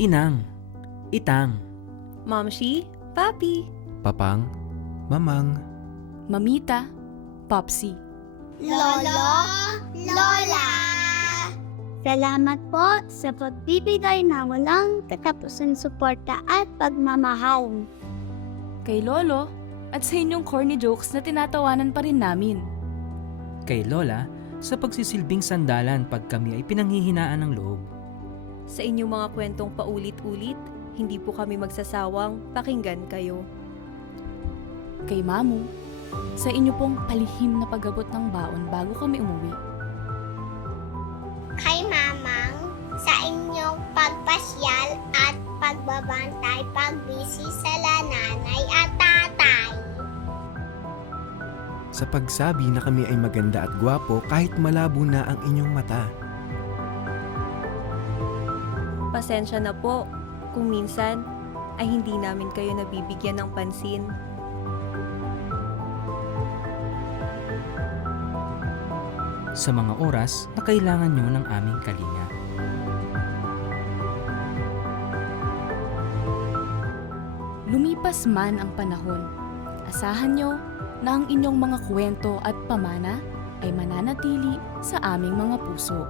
Inang, Itang, Mamshi, Papi. Papang, Mamang, Mamita, Popsy. Lolo, Lola. Salamat po sa pagbibigay na walang katapusan suporta at pagmamahal. Kay Lolo, at sa inyong corny jokes na tinatawanan pa rin namin. kay Lola sa pagsisilbing sandalan pag kami ay pinanghihinaan ng loob. Sa inyong mga kwentong paulit-ulit, hindi po kami magsasawang pakinggan kayo. Kay Mamu, sa inyo pong palihim na pagabot ng baon bago kami umuwi. Kay Mamang, sa inyong pagpasyal at pagbabantay pagbisi sa nanay at tatay. sa pagsabi na kami ay maganda at gwapo kahit malabo na ang inyong mata. Pasensya na po kung minsan ay hindi namin kayo nabibigyan ng pansin. Sa mga oras na kailangan nyo ng aming kalinga. Lumipas man ang panahon, asahan nyo na ang inyong mga kwento at pamana ay mananatili sa aming mga puso.